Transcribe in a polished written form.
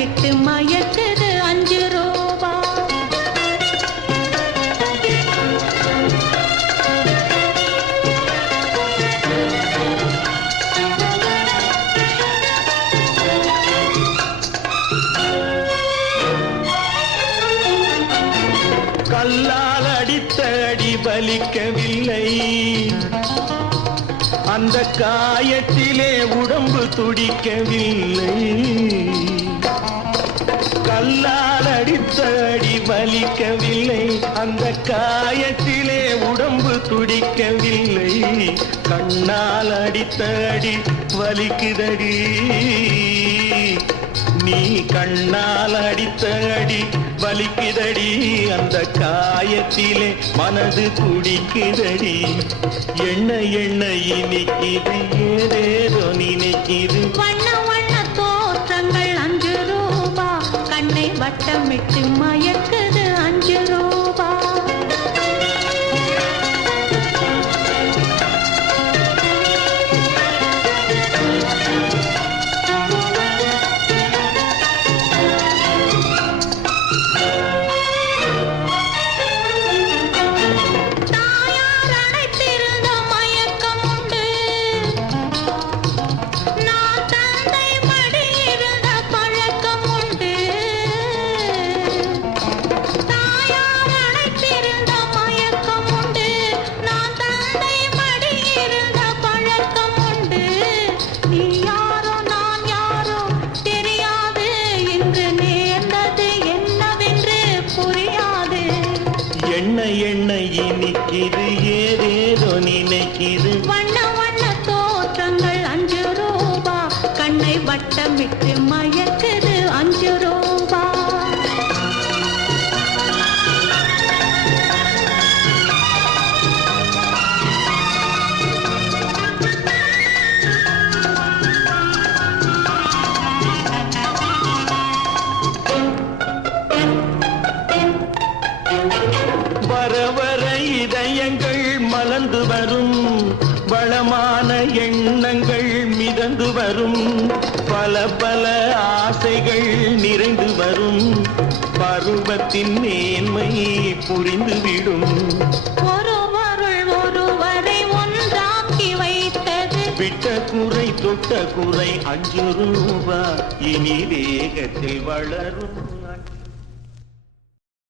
வட்டமிட்டு மயக்குது 5 ரூபா. கல்லால் அடித்த அடி பலிக்கவில்லை, அந்த காயத்திலே உடம்பு துடிக்கவில்லை. கல்லால் அடித்த அடி வலிக்கவில்லை, அந்த காயத்திலே உடம்பு துடிக்கவில்லை. கண்ணால் அடித்த அடி வலிக்குதடி, நீ கண்ணால் அடித்த அடி வலிக்குதடி, அந்த காயத்திலே மனது துடிக்குதடி. எண்ண எண்ண இனிக்குது ஏதேதோ நினைக்குது. வண்ண வண்ண தோற்றங்கள் 5 ரூபா, கண்ணை வட்டமிட்டு மயக்குது 5 ரூபா. எண்ண எண்ண இனிக்குது ஏதேதோ நினைக்குது. வண்ண வண்ண தோற்றங்கள் 5 ரூபா, கண்ணை வட்டமிட்டு மயக்குது 5 ரூபா. வர வர இதயங்கள் மலர்ந்து வரும், வளமான எண்ணங்கள் மிதந்து வரும், பல பல ஆசைகள் நிறைந்து வரும், பருவத்தின் மேன்மை புரிந்துவிடும். ஒருவருள் ஒருவரை ஒன்றாக்கி வைத்தது, விட்ட குறை தொட்ட குறை 5 ரூபா, இனி வேகத்தில் வளரும்.